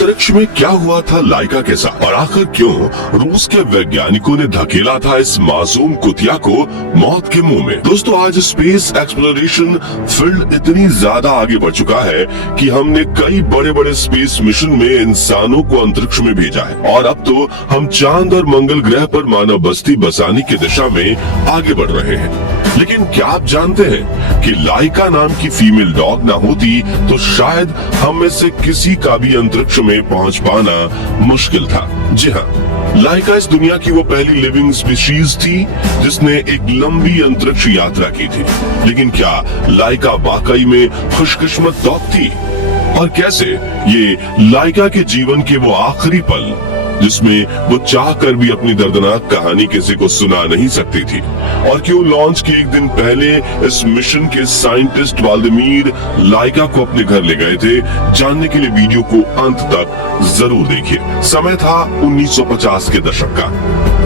अंतरिक्ष में क्या हुआ था लाइका के साथ और आखिर क्यों रूस के वैज्ञानिकों ने धकेला था इस मासूम कुतिया को मौत के मुंह में। दोस्तों, आज स्पेस एक्सप्लोरेशन फील्ड इतनी ज्यादा आगे बढ़ चुका है कि हमने कई बड़े बड़े स्पेस मिशन में इंसानों को अंतरिक्ष में भेजा है और अब तो हम चांद और मंगल ग्रह पर मानव बस्ती बसाने की दिशा में आगे बढ़ रहे हैं। लेकिन क्या आप जानते हैं कि लाइका नाम की फीमेल डॉग ना होती तो शायद हम में से किसी का भी अंतरिक्ष में पहुंच पाना मुश्किल था। जी हाँ, लाइका इस दुनिया की वो पहली लिविंग स्पीशीज थी जिसने एक लंबी अंतरिक्ष यात्रा की थी। लेकिन क्या लाइका वाकई में खुशकिस्मत डॉग थी? और कैसे ये लाइका के जीवन के वो आखिरी पल जिसमें वो चाह कर भी अपनी दर्दनाक कहानी किसी को सुना नहीं सकती थी, और क्यों लॉन्च के एक दिन पहले इस मिशन के साइंटिस्ट व्लादिमीर लाइका को अपने घर ले गए थे, जानने के लिए वीडियो को अंत तक जरूर देखिए। समय था 1950 के दशक का,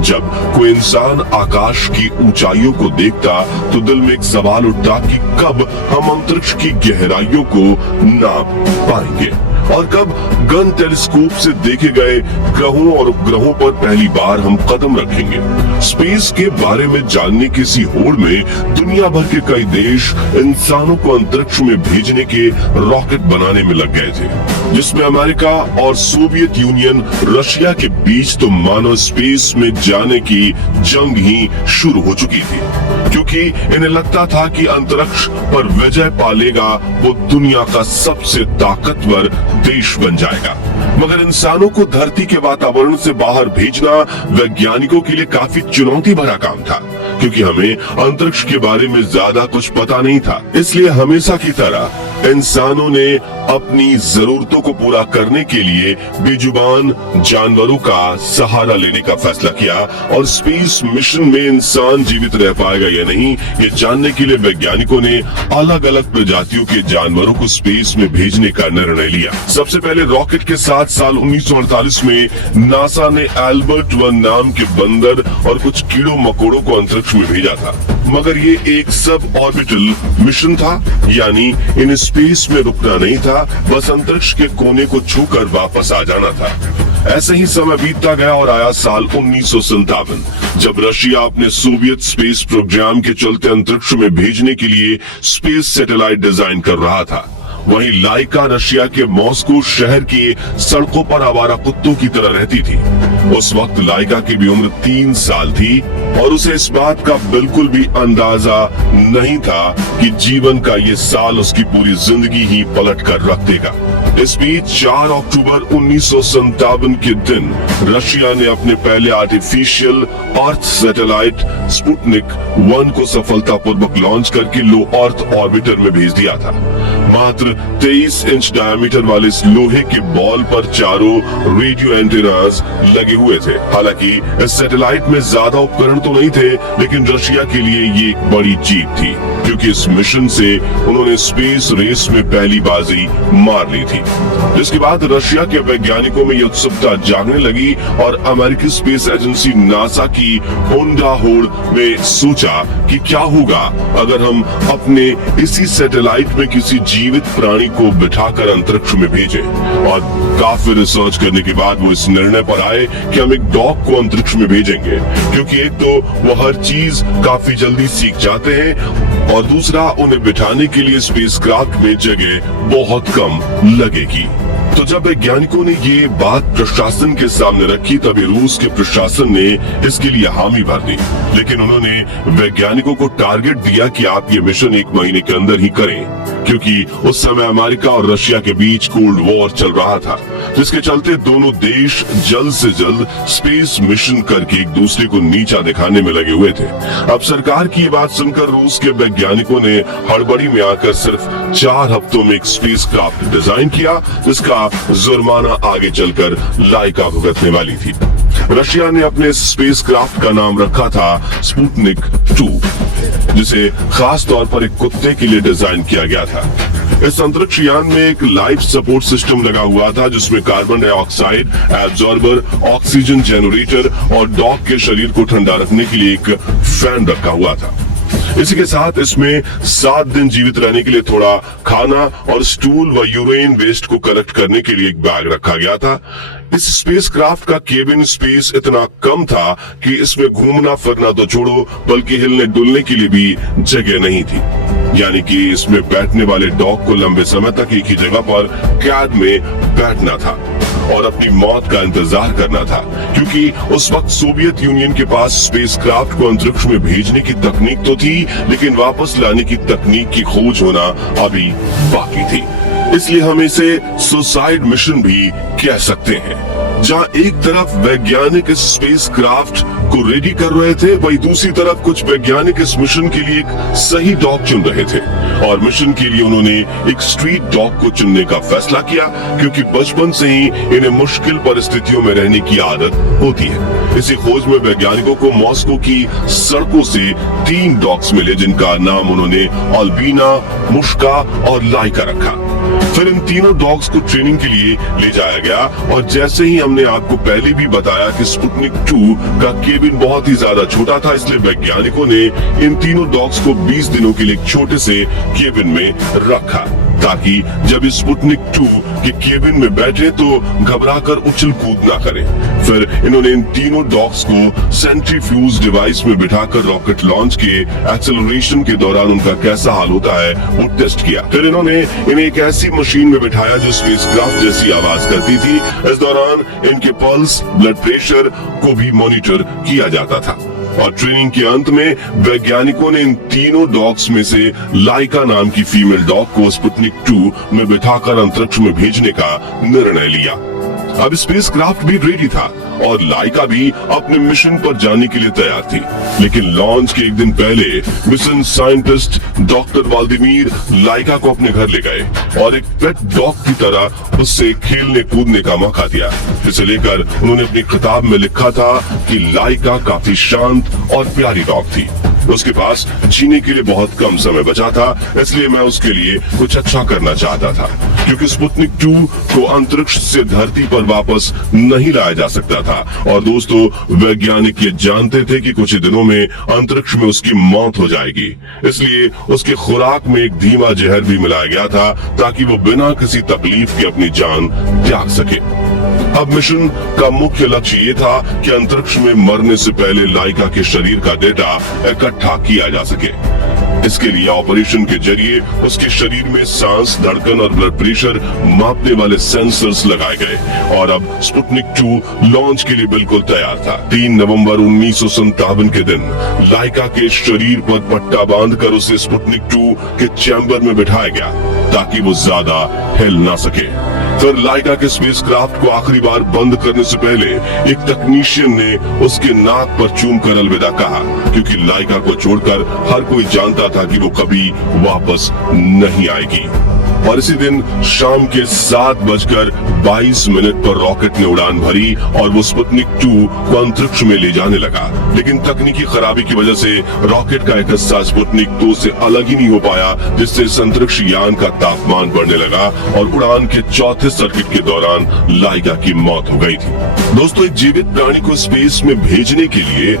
जब कोई इंसान आकाश की ऊंचाइयों को देखता तो दिल में एक सवाल उठता कि कब हम अंतरिक्ष की गहराइयों को नाप पाएंगे और कब गन टेलीस्कोप से देखे गए ग्रहों और उपग्रहों पर पहली बार हम कदम रखेंगे। स्पेस के बारे में जानने की इसी होड़ में दुनिया भर के कई देश इंसानों को अंतरिक्ष में भेजने के रॉकेट बनाने में लग गए थे, जिसमें अमेरिका और सोवियत यूनियन रशिया के बीच तो मानो स्पेस में जाने की जंग ही शुरू हो चुकी थी, क्योंकि इन्हें लगता था कि अंतरिक्ष पर विजय पालेगा वो दुनिया का सबसे ताकतवर देश बन जाएगा। मगर इंसानों को धरती के वातावरण से बाहर भेजना वैज्ञानिकों के लिए काफी चुनौती भरा काम था, क्योंकि हमें अंतरिक्ष के बारे में ज्यादा कुछ पता नहीं था। इसलिए हमेशा की तरह इंसानों ने अपनी जरूरतों को पूरा करने के लिए बेजुबान जानवरों का सहारा लेने का फैसला किया और स्पेस मिशन में इंसान जीवित रह पाएगा या नहीं, ये जानने के लिए वैज्ञानिकों ने अलग अलग प्रजातियों के जानवरों को स्पेस में भेजने का निर्णय लिया। सबसे पहले रॉकेट के साथ साल 1948 में नासा ने एल्बर्ट 1 नाम के बंदर और कुछ कीड़ों मकोड़ों को अंतरिक्ष में भेजा था, मगर ये एक सब ऑर्बिटल मिशन था, यानी इन स्पेस में रुकना नहीं था, बस अंतरिक्ष के कोने को छूकर वापस आ जाना था। ऐसे ही समय बीतता गया और आया साल 1957, जब रशिया अपने सोवियत स्पेस प्रोग्राम के चलते अंतरिक्ष में भेजने के लिए स्पेस सैटेलाइट डिजाइन कर रहा था। वहीं लाइका रशिया के मॉस्को शहर की सड़कों पर आवारा कुत्तों की तरह रहती थी। उस वक्त लाइका की भी उम्र 3 साल थी और उसे इस बात का बिल्कुल भी अंदाजा नहीं था कि जीवन का ये साल उसकी पूरी जिंदगी ही पलट कर रख देगा। इस बीच 4 अक्टूबर 1957 के दिन रशिया ने अपने पहले आर्टिफिशियल अर्थ सैटेलाइट स्पुतनिक 1 को सफलतापूर्वक लॉन्च करके लो अर्थ ऑर्बिटर में भेज दिया था। मात्र 23 इंच डायमीटर वाले इस लोहे के बॉल पर चारों रेडियो एंटेनास लगे हुए थे। हालांकि इस सैटेलाइट में ज्यादा उपकरण तो नहीं थे, लेकिन रशिया के लिए ये एक बड़ी जीत थी, क्योंकि इस मिशन से उन्होंने स्पेस रेस में पहली बाजी मार ली थी। जिसके बाद रशिया के वैज्ञानिकों में ये उत्सुकता जागने लगी और अमेरिकी स्पेस एजेंसी नासा की होंडा होड़ में सोचा कि क्या होगा अगर हम अपने इसी सैटेलाइट में किसी जीवित प्राणी को बिठाकर अंतरिक्ष में भेजें। और काफी रिसर्च करने के बाद वो इस निर्णय पर आए कि हम एक डॉग को अंतरिक्ष में भेजेंगे, क्योंकि एक तो वो हर चीज काफी जल्दी सीख जाते हैं और दूसरा उन्हें बिठाने के लिए स्पेसक्राफ्ट में जगह बहुत कम लगेगी। तो जब वैज्ञानिकों ने ये बात प्रशासन के सामने रखी, तभी रूस के प्रशासन ने इसके लिए हामी भर दी, लेकिन उन्होंने वैज्ञानिकों को टारगेट दिया कि आप ये मिशन 1 महीने के अंदर ही करें, क्योंकि उस समय अमेरिका और रशिया के बीच कोल्ड वॉर चल रहा था, जिसके चलते दोनों देश जल्द से जल्द स्पेस मिशन करके एक दूसरे को नीचा दिखाने में लगे हुए थे। अब सरकार की ये बात सुनकर रूस के वैज्ञानिकों ने हड़बड़ी में आकर सिर्फ 4 हफ्तों में एक स्पेसक्राफ्ट डिजाइन किया, जिसका जुर्माना आगे चलकर लाइका भुगतने वाली थी। रशिया ने अपने स्पेसक्राफ्ट का नाम रखा था स्पुतनिक 2, जिसे खास तौर पर एक कुत्ते के लिए डिजाइन किया गया था। इस अंतरिक्ष यान में एक लाइफ सपोर्ट सिस्टम लगा हुआ था, जिसमें carbon dioxide absorber, oxygen generator और डॉग के शरीर को ठंडा रखने के लिए एक फैन रखा हुआ था। इसी के साथ इसमें 7 दिन जीवित रहने के लिए थोड़ा खाना और स्टूल व यूरेन वेस्ट को कलेक्ट करने के लिए एक बैग रखा गया था। इस स्पेसक्राफ्ट का केबिन स्पेस इतना कम था कि इसमें घूमना फिरना तो छोड़ो बल्कि हिलने डुलने के लिए भी जगह नहीं थी। यानी कि इसमें बैठने वाले डॉग को लंबे समय तक एक ही जगह पर कैद में बैठना था और अपनी मौत का इंतजार करना था, क्योंकि उस वक्त सोवियत यूनियन के पास स्पेसक्राफ्ट को अंतरिक्ष में भेजने की तकनीक तो थी, लेकिन वापस लाने की तकनीक की खोज होना अभी बाकी थी। इसलिए हम इसे सुसाइड मिशन भी कह सकते हैं। जहां एक तरफ वैज्ञानिक इस स्पेसक्राफ्ट को रेडी कर रहे थे, वहीं दूसरी तरफ कुछ वैज्ञानिक इस मिशन के लिए एक सही डॉग चुन रहे थे और मिशन के लिए उन्होंने एक स्ट्रीट डॉग को चुनने का फैसला किया, क्योंकि बचपन से ही इन्हें मुश्किल परिस्थितियों में रहने की आदत होती है। इसी खोज में वैज्ञानिकों को मॉस्को की सड़कों से 3 डॉग्स मिले, जिनका नाम उन्होंने अल्बीना, मुश्का और लाइका रखा। फिर इन तीनों डॉग्स को ट्रेनिंग के लिए ले जाया गया और जैसे ही हमने आपको पहले भी बताया कि स्पुतनिक 2 का केबिन बहुत ही ज्यादा छोटा था, इसलिए वैज्ञानिकों ने इन तीनों डॉग्स को 20 दिनों के लिए एक छोटे से केबिन में रखा, ताकि जब इस स्पुतनिक 2 के केबिन में बैठे तो घबराकर उछल कूद ना करें। फिर इन्होंने इन तीनों डॉग्स को सेंट्रीफ्यूज डिवाइस में बिठाकर रॉकेट लॉन्च के एक्सेलरेशन के दौरान उनका कैसा हाल होता है वो टेस्ट किया। फिर इन्होंने इन्हें एक ऐसी मशीन में बिठाया जो स्पेसक्राफ्ट जैसी आवाज करती थी। इस दौरान इनके पल्स, ब्लड प्रेशर को भी मॉनिटर किया जाता था और ट्रेनिंग के अंत में वैज्ञानिकों ने इन तीनों डॉग्स में से लाइका नाम की फीमेल डॉग को स्पुतनिक 2 में बिठाकर अंतरिक्ष में भेजने का निर्णय लिया। अब स्पेसक्राफ्ट भी रेडी था और लाइका भी अपने मिशन पर जाने के लिए तैयार थी, लेकिन लॉन्च के एक दिन पहले मिशन साइंटिस्ट डॉक्टर व्लादिमीर लाइका को अपने घर ले गए और एक पेट डॉग की तरह उससे खेलने कूदने का मौका दिया। इसे लेकर उन्होंने अपनी किताब में लिखा था कि लाइका काफी शांत और प्यारी डॉग थी। उसके पास जीने के लिए बहुत कम समय बचा था, इसलिए मैं उसके लिए कुछ अच्छा करना चाहता था, क्योंकि स्पुतनिक 2 को अंतरिक्ष से धरती पर वापस नहीं लाया जा सकता था और दोस्तों वैज्ञानिक ये जानते थे कि कुछ ही दिनों में अंतरिक्ष में उसकी मौत हो जाएगी। इसलिए उसके खुराक में एक धीमा जहर भी मिलाया गया था ताकि वो बिना किसी तकलीफ के अपनी जान त्याग सके। अब मिशन का मुख्य लक्ष्य ये था कि अंतरिक्ष में मरने से पहले लाइका के शरीर का डेटा इकट्ठा किया जा सके। इसके लिए ऑपरेशन के जरिए उसके शरीर में सांस, धड़कन और ब्लड प्रेशर मापने वाले सेंसर्स लगाए गए और अब स्पुतनिक 2 लॉन्च के लिए बिल्कुल तैयार था। 3 नवंबर 1957 के दिन लाइका के शरीर पर पट्टा बांधकर उसे स्पुतनिक 2 के चैम्बर में बिठाया गया ताकि वो ज्यादा हिल ना सके। फिर लाइका के स्पेसक्राफ्ट को आखिरी बार बंद करने से पहले एक तकनीशियन ने उसके नाक पर चूमकर अलविदा कहा, क्योंकि लाइका को छोड़कर हर कोई जानता था कि वो कभी वापस नहीं आएगी। और इसी दिन शाम के 7:22 पर रॉकेट ने उड़ान भरी और वो स्पुतनिक 2 को अंतरिक्ष में ले जाने लगा, लेकिन तकनीकी खराबी की वजह से रॉकेट का एक हिस्सा स्पुतनिक 2 से अलग ही नहीं हो पाया, जिससे इस अंतरिक्ष यान का तापमान बढ़ने लगा और उड़ान के चौथे सर्किट के दौरान लाइका की मौत हो गई थी। दोस्तों, एक जीवित प्राणी को स्पेस में भेजने के लिए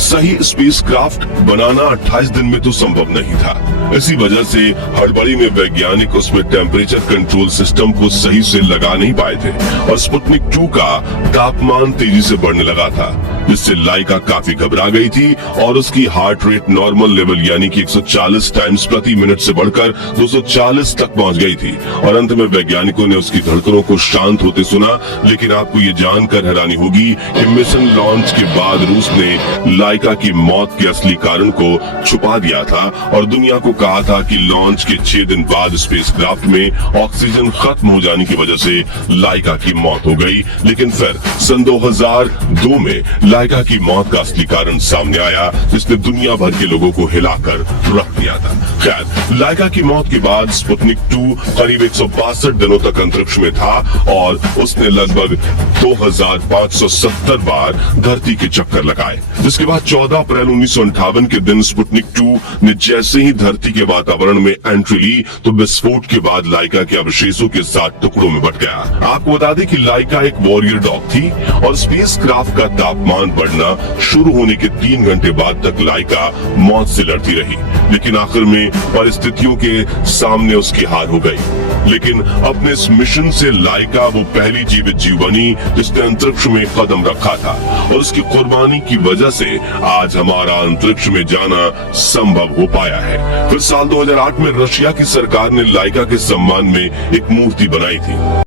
सही स्पेसक्राफ्ट बनाना 28 दिन में तो संभव नहीं था। इसी वजह से हड़बड़ी में वैज्ञानिक उसमें टेम्परेचर कंट्रोल सिस्टम को सही से लगा नहीं पाए थे और स्पुतनिक 2 का तापमान तेजी से बढ़ने लगा था, जिससे लाइका काफी घबरा गई थी और उसकी हार्ट रेट नॉर्मल लेवल यानी कि 140 टाइम्स प्रति मिनट से बढ़कर 240 तक पहुंच गई थी और अंत में वैज्ञानिकों ने उसकी धड़कनों को शांत होते सुना। लेकिन आपको ये जानकर हैरानी होगी कि मिशन लॉन्च के बाद रूस ने लाइका की मौत के असली कारण को छुपा दिया था और दुनिया को कहा था कि लॉन्च के 6 दिन बाद स्पेसक्राफ्ट में ऑक्सीजन खत्म हो जाने की वजह से लाइका की मौत हो गई। लेकिन फिर सन 2002 में लाइका की मौत का असली कारण सामने आया, जिसने दुनिया भर के लोगों को हिलाकर रख दिया था। खैर, लाइका की मौत के बाद स्पुतनिक 2 करीब 162 दिनों तक अंतरिक्ष में था और उसने लगभग 2570 बार धरती के चक्कर लगाए। जिसके बाद 14 अप्रैल 1958 के दिन स्पुतनिक 2 ने जैसे ही धरती के वातावरण में एंट्री ली तो विस्फोट के बाद लाइका के अवशेषों के साथ टुकड़ों में बट गया। आपको बता दें कि लाइका एक वॉरियर डॉग थी और स्पेसक्राफ्ट का तापमान तापमान बढ़ना शुरू होने के 3 घंटे बाद तक लाइका मौत से लड़ती रही, लेकिन आखिर में परिस्थितियों के सामने उसकी हार हो गई। लेकिन अपने इस मिशन से लाइका वो पहली जीवित जीव बनी जिसने अंतरिक्ष में कदम रखा था, और उसकी कुर्बानी की वजह से आज हमारा अंतरिक्ष में जाना संभव हो पाया है। फिर साल 2008 में रशिया की सरकार ने लाइका के सम्मान में एक मूर्ति बनाई थी।